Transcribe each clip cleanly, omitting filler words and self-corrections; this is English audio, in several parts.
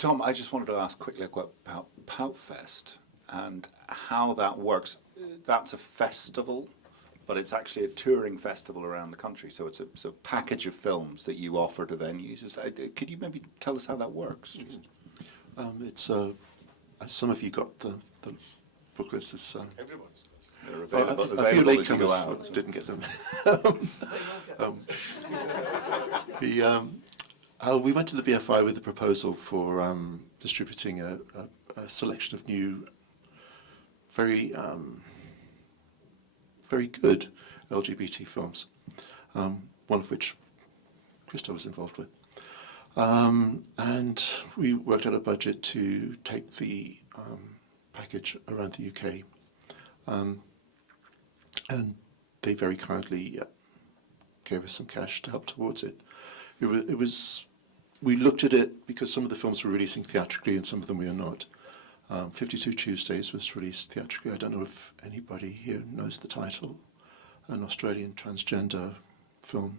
Tom, I just wanted to ask quickly about Poutfest and how that works. That's a festival, but it's actually a touring festival around the country. So it's a package of films that you offer to venues. Could you maybe tell us how that works? It's some of you got the booklets. It's Everyone's They're available, a few available as you go out. latecomers didn't get them. We went to the BFI with a proposal for distributing a selection of new, very good LGBT films, one of which Christoph was involved with. And we worked out a budget to take the package around the UK. And they very kindly gave us some cash to help towards it. We looked at it because some of the films were releasing theatrically and some of them we are not. 52 Tuesdays was released theatrically. I don't know if anybody here knows the title. An Australian transgender film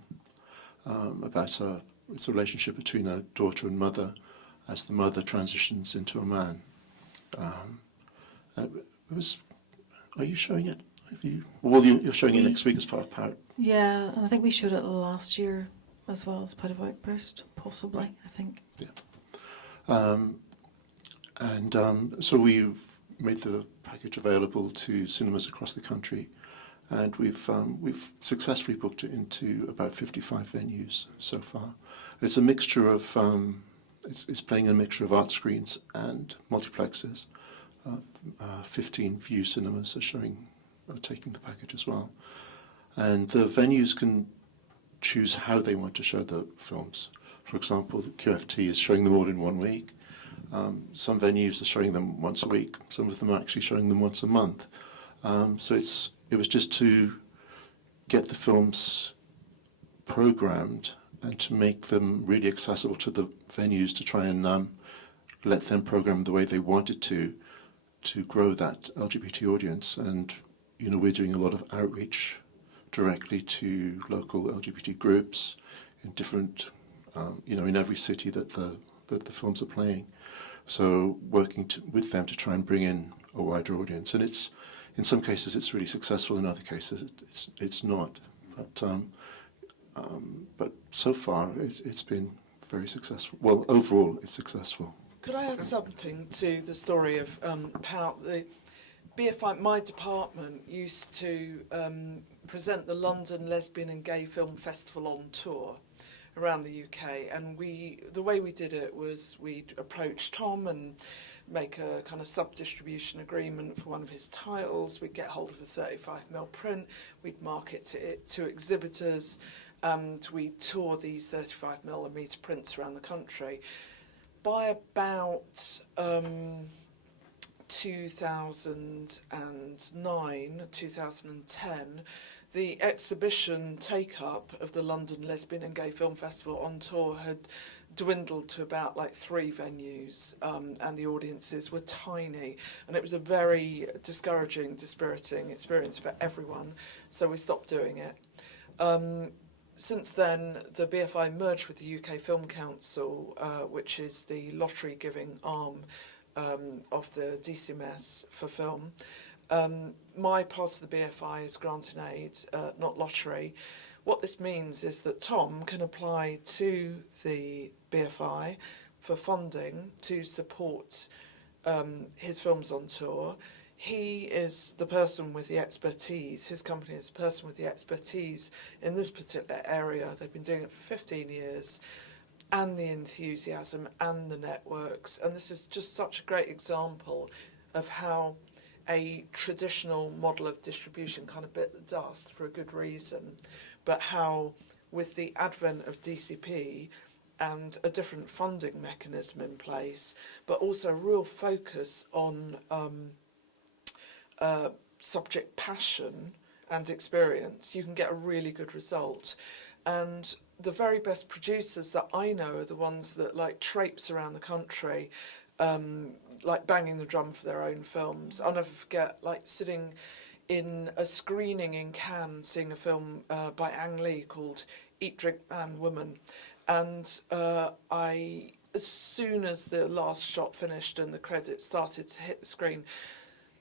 about it's a relationship between a daughter and mother as the mother transitions into a man. Are you showing it? You're showing it next week as part of Pout. Yeah, and I think we showed it last year as well as part of Outburst, possibly, I think. Yeah. So we made the package available to cinemas across the country, and we've successfully booked it into about 55 venues so far. It's a mixture of it's playing a mixture of art screens and multiplexes. 15 View cinemas are taking the package as well, and the venues can choose how they want to show the films. For example, the QFT is showing them all in 1 week. Some venues are showing them once a week. Some of them are actually showing them once a month. So it was just to get the films programmed and to make them really accessible to the venues, to try and let them program the way they wanted to grow that LGBT audience. And we're doing a lot of outreach directly to local LGBT groups in different, in every city that the films are playing. So working with them to try and bring in a wider audience, and in some cases it's really successful. In other cases it's not. But so far it's been very successful. Well, overall it's successful. Could I add something to the story of Pout? The BFI, my department, used to present the London Lesbian and Gay Film Festival on tour around the UK, and the way we did it was we'd approach Tom and make a kind of sub-distribution agreement for one of his titles. We'd get hold of a 35mm print, we'd market it to exhibitors, and we'd tour these 35mm prints around the country. By about 2009, 2010, the exhibition take-up of the London Lesbian and Gay Film Festival on tour had dwindled to about 3 venues, and the audiences were tiny, and it was a very discouraging, dispiriting experience for everyone, so we stopped doing it. Since then, the BFI merged with the UK Film Council, which is the lottery-giving arm of the DCMS for film. My part of the BFI is grant and aid, not lottery. What this means is that Tom can apply to the BFI for funding to support his films on tour. He is the person with the expertise, his company is the person with the expertise in this particular area. They've been doing it for 15 years, and the enthusiasm and the networks. And this is just such a great example of how a traditional model of distribution kind of bit the dust for a good reason, but how with the advent of DCP and a different funding mechanism in place, but also a real focus on subject passion and experience, you can get a really good result. And the very best producers that I know are the ones that traipse around the country, banging the drum for their own films. I'll never forget sitting in a screening in Cannes, seeing a film by Ang Lee called Eat, Drink, Man, Woman, and I as soon as the last shot finished and the credits started to hit the screen,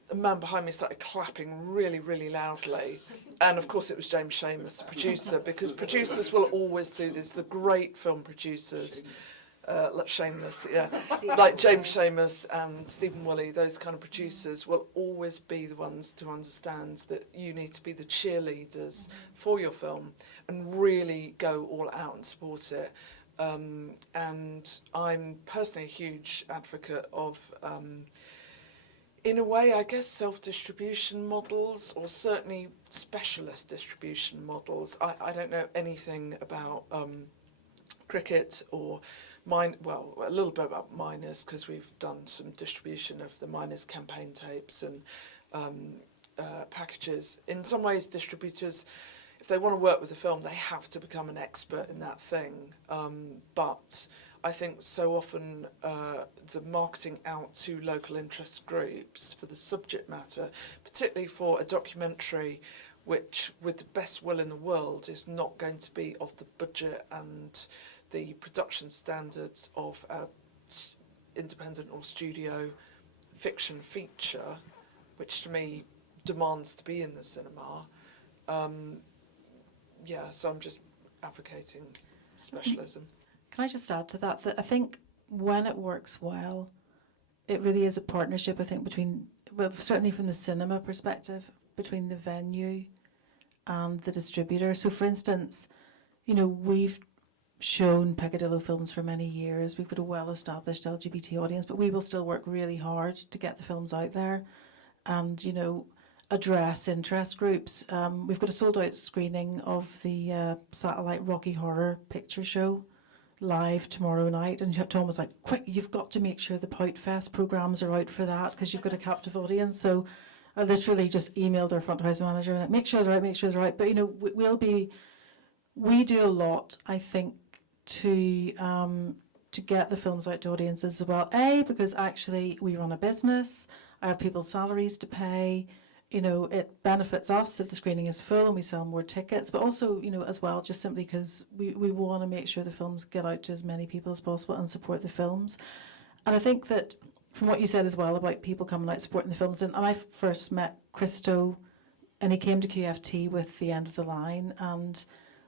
the man behind me started clapping really, really loudly. And of course it was James Seamus, the producer, because producers will always do this. The great film producers, like Shameless, yeah, like James Seamus and Stephen Woolley, those kind of producers will always be the ones to understand that you need to be the cheerleaders for your film and really go all out and support it. And I'm personally a huge advocate of, in a way, I guess, self-distribution models, or certainly specialist distribution models. I don't know anything about cricket or well, a little bit about miners, because we've done some distribution of the miners' campaign tapes and packages. In some ways, distributors, if they want to work with a film, they have to become an expert in that thing. But I think so often the marketing out to local interest groups for the subject matter, particularly for a documentary which, with the best will in the world, is not going to be of the budget and the production standards of a independent or studio fiction feature, which to me demands to be in the cinema. So I'm just advocating specialism. Can I just add to that, that I think when it works well, it really is a partnership, I think, between, well, certainly from the cinema perspective, between the venue and the distributor. So for instance, we've shown Peccadillo films for many years. We've got a well-established LGBT audience, but we will still work really hard to get the films out there and, address interest groups. We've got a sold-out screening of the satellite Rocky Horror Picture Show live tomorrow night, and Tom was like, quick, you've got to make sure the Pout Fest programmes are out for that, because you've got a captive audience. So I literally just emailed our front house manager and make sure they're out. But we do a lot, I think, to get the films out to audiences as well. Because actually we run a business, I have people's salaries to pay. It benefits us if the screening is full and we sell more tickets, but also, as well, just simply because we want to make sure the films get out to as many people as possible and support the films. And I think that from what you said as well about people coming out supporting the films, and I first met Christo and he came to QFT with The End of the Line, and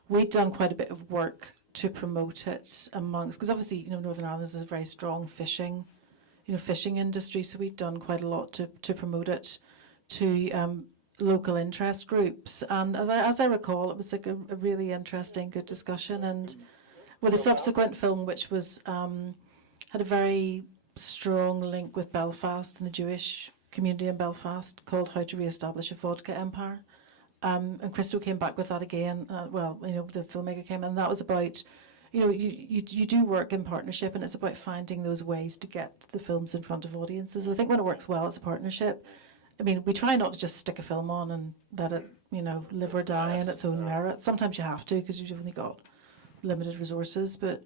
we'd done quite a bit of work to promote it amongst, because obviously, Northern Ireland is a very strong fishing industry, so we'd done quite a lot to promote it to local interest groups. And as I recall, it was like a really interesting, good discussion. And with a subsequent film, which was had a very strong link with Belfast and the Jewish community in Belfast, called How to Re-establish a Vodka Empire. And Christo came back with that again. The filmmaker came, and that was about, you do work in partnership, and it's about finding those ways to get the films in front of audiences. I think when it works well, it's a partnership. I mean, we try not to just stick a film on and let it, live or die on its own merit. Sometimes you have to, because you've only got limited resources. But,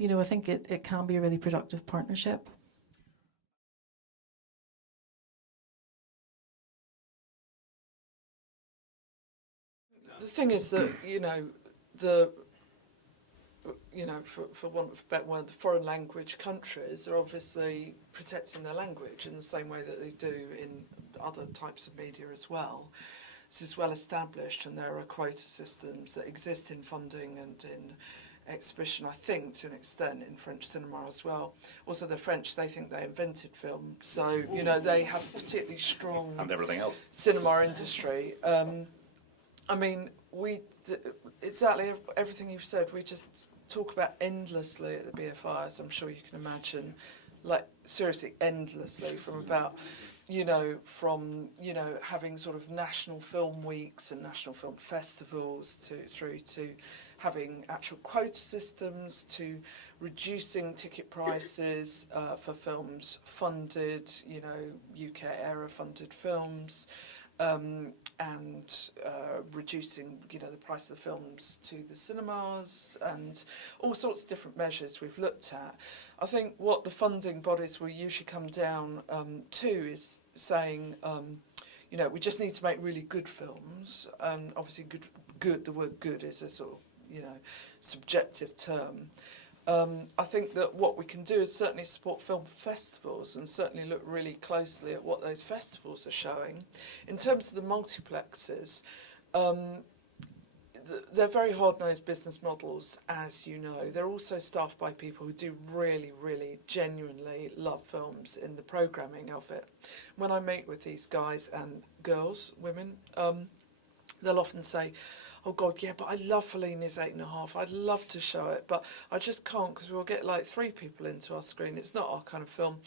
I think it can be a really productive partnership. The thing is that, for want of a better word, the foreign language countries are obviously protecting their language in the same way that they do in other types of media as well. This is well established, and there are quota systems that exist in funding and in exhibition, I think, to an extent, in French cinema as well. Also, the French, they think they invented film, so, they have a particularly strong And everything else. cinema industry. Exactly everything you've said, we just talk about endlessly at the BFI, as I'm sure you can imagine, like seriously endlessly, from about, having sort of national film weeks and national film festivals through to having actual quota systems, to reducing ticket prices for films funded, UK era funded films, and reducing, the price of the films to the cinemas, and all sorts of different measures we've looked at. I think what the funding bodies will usually come down to is saying, we just need to make really good films. Obviously, good. The word "good" is a sort of, subjective term. I think that what we can do is certainly support film festivals and certainly look really closely at what those festivals are showing. In terms of the multiplexes, they're very hard-nosed business models, as you know. They're also staffed by people who do really, really genuinely love films in the programming of it. When I meet with these guys and girls, women, they'll often say, oh God, yeah, but I love Fellini's 8.5. I'd love to show it, but I just can't because we'll get like 3 people into our screen. It's not our kind of film.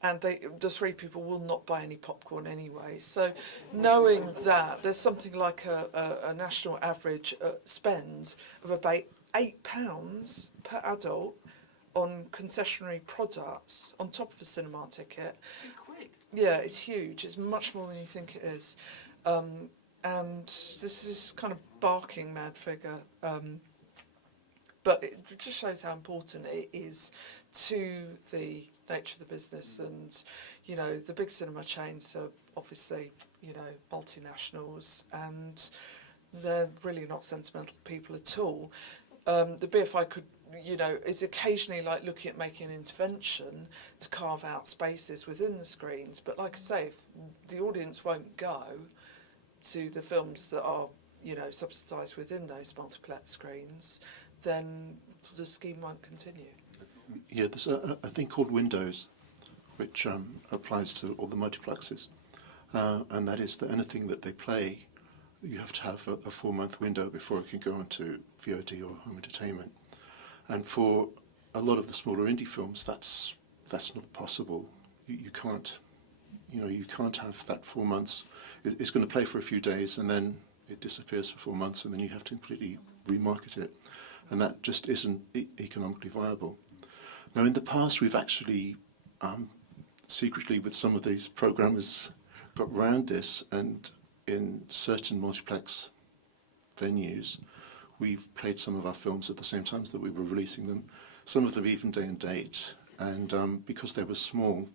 And the 3 people will not buy any popcorn anyway. So knowing that, there's something like a national average spend of about £8 per adult on concessionary products on top of a cinema ticket. Yeah, it's huge. It's much more than you think it is. And this is kind of barking mad figure. But it just shows how important it is to the nature of the business. And, you know, the big cinema chains are obviously, you know, multinationals, and they're really not sentimental people at all. The BFI could, you know, is occasionally like looking at making an intervention to carve out spaces within the screens. But like I say, if the audience won't go to the films that are, you know, subsidised within those multiplex screens, then the scheme won't continue. Yeah, there's a thing called Windows, which applies to all the multiplexes, and that is that anything that they play, you have to have a 4-month window before it can go onto VOD or home entertainment. And for a lot of the smaller indie films, that's not possible. You can't, you know, you can't have that 4 months. It's going to play for a few days and then it disappears for 4 months, and then you have to completely remarket it, and that just isn't economically viable. Now, in the past, we've actually secretly, with some of these programmers, got round this, and in certain multiplex venues, we've played some of our films at the same times that we were releasing them. Some of them even day and date, and because they were small,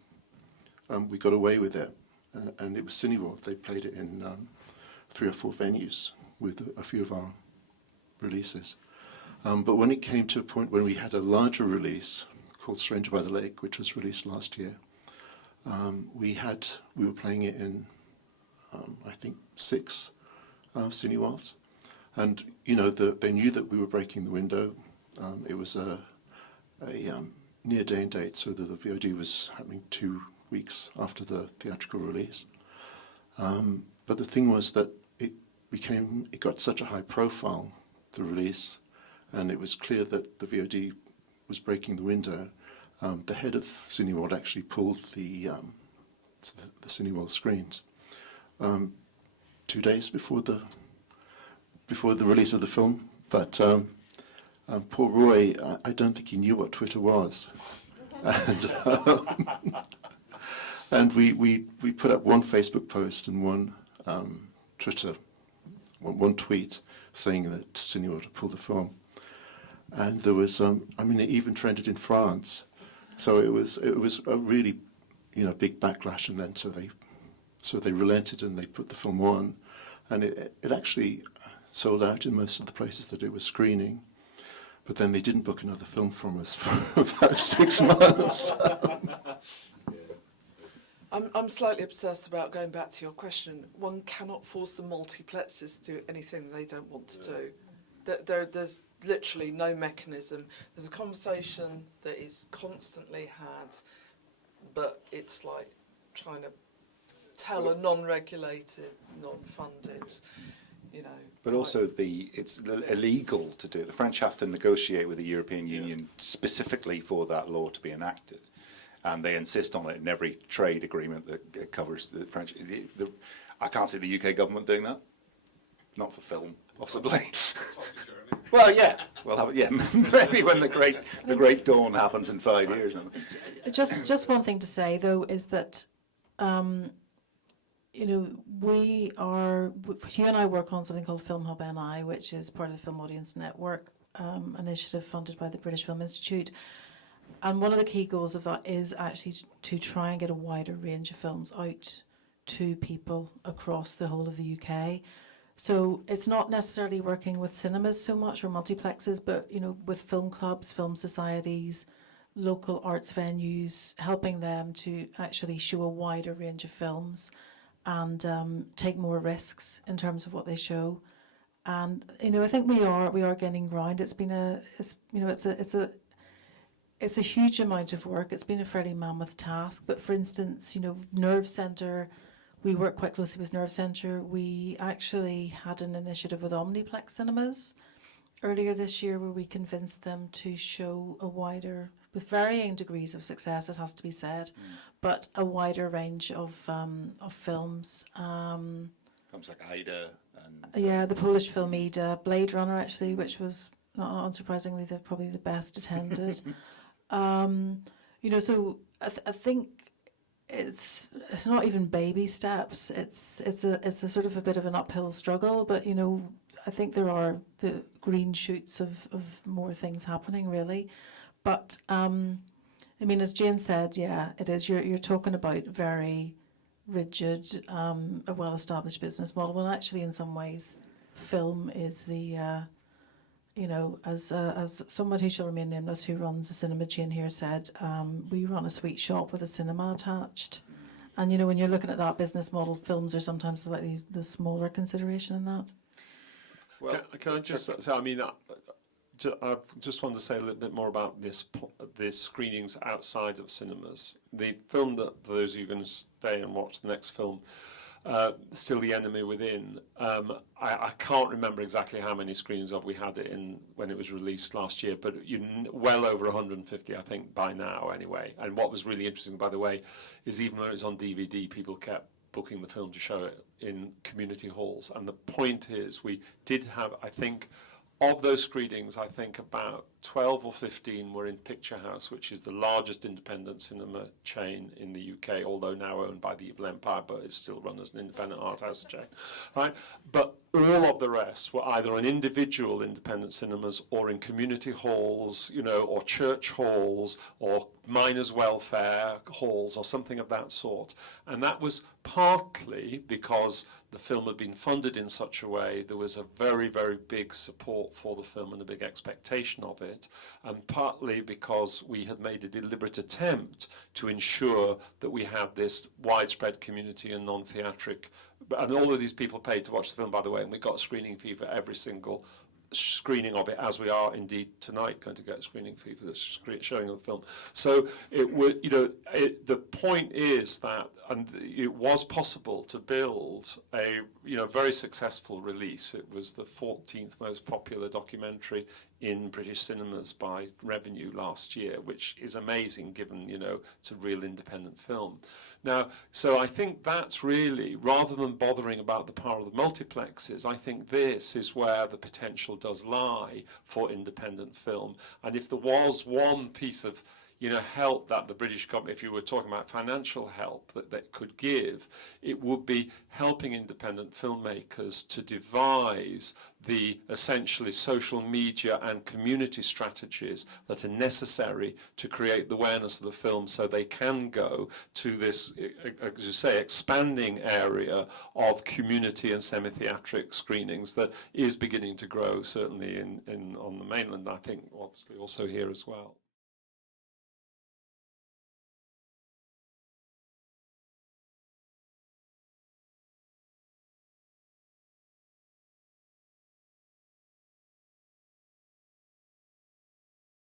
we got away with it. And it was Cineworld. They played it in 3 or 4 venues with a few of our releases. But when it came to a point when we had a larger release called Stranger by the Lake, which was released last year, we were playing it in, I think, 6 Cineworlds. And, you know, they knew that we were breaking the window. It was a near day and date, so that the VOD was happening 2 weeks after the theatrical release. But the thing was that it got such a high profile, the release, and it was clear that the VOD was breaking the window. The head of Cineworld actually pulled the Cineworld screens 2 days before the release of the film. But poor Roy, I don't think he knew what Twitter was. And we put up one Facebook post and one Twitter, one tweet saying that Cineworld had pulled the film. And there was, it even trended in France. So it was a really, you know, big backlash. And then so they relented and they put the film on, and it actually sold out in most of the places that it was screening. But then they didn't book another film from us for about 6 months. I'm slightly obsessed about going back to your question. One cannot force the multiplexes to do anything they don't want to do. There's literally no mechanism. There's a conversation that is constantly had, but it's like trying to tell a non-regulated, non-funded, you know. But also it's illegal to do it. The French have to negotiate with the European Union specifically for that law to be enacted. And they insist on it in every trade agreement that covers the French. I can't see the UK government doing that. Not for film, possibly. Well, yeah. Well, yeah. Maybe when the great dawn happens in 5 years. Just one thing to say though is that, you know, Hugh and I work on something called Film Hub NI, which is part of the Film Audience Network initiative funded by the British Film Institute. And one of the key goals of that is actually to try and get a wider range of films out to people across the whole of the UK. So it's not necessarily working with cinemas so much or multiplexes, but with film clubs, film societies, local arts venues, helping them to actually show a wider range of films and take more risks in terms of what they show. And I think we are gaining ground. It's a huge amount of work. It's been a fairly mammoth task. But for instance, Nerve Centre, we work quite closely with Nerve Centre. We actually had an initiative with Omniplex Cinemas earlier this year where we convinced them to show a wider, with varying degrees of success, it has to be said, but a wider range of films. Films like Ada and Yeah, the Polish film Ida, Blade Runner actually, which was not unsurprisingly probably the best attended. So I think it's not even baby steps. It's a sort of a bit of an uphill struggle, but I think there are the green shoots of more things happening really. But as Jane said, yeah, it is. You're talking about very rigid, a well-established business model. Well, actually, in some ways, film is the as someone who shall remain nameless who runs a cinema chain here said, we run a sweet shop with a cinema attached. And when you're looking at that business model, films are sometimes slightly the smaller consideration in that. Well, can I just say, I just wanted to say a little bit more about the screenings outside of cinemas. The film that, for those of you who are going to stay and watch the next film, Still the Enemy Within, I can't remember exactly how many screenings of we had it in when it was released last year, but well over 150, I think, by now anyway. And what was really interesting, by the way, is even when it was on DVD, people kept booking the film to show it in community halls. And the point is, we did have, I think, of those screenings, I think about 12 or 15 were in Picture House, which is the largest independent cinema chain in the UK, although now owned by the Evil Empire, but it's still run as an independent art house chain. Right? But all of the rest were either in individual independent cinemas or in community halls, or church halls, or miners' welfare halls, or something of that sort. And that was partly because the film had been funded in such a way, there was a very, very big support for the film and a big expectation of it, and partly because we had made a deliberate attempt to ensure that we had this widespread community and non-theatric, and all of these people paid to watch the film, by the way, and we got a screening fee for every single screening of it, as we are indeed tonight going to get a screening fee for this showing of the film. So it would, the point is that, and it was possible to build a, very successful release. It was the 14th most popular documentary in British cinemas by revenue last year, which is amazing given, it's a real independent film. Now, so I think that's really, rather than bothering about the power of the multiplexes, I think this is where the potential does lie for independent film. And if there was one piece of help that the British government, if you were talking about financial help that could give, it would be helping independent filmmakers to devise the essentially social media and community strategies that are necessary to create the awareness of the film so they can go to this, as you say, expanding area of community and semi-theatric screenings that is beginning to grow, certainly on the mainland, I think, obviously also here as well.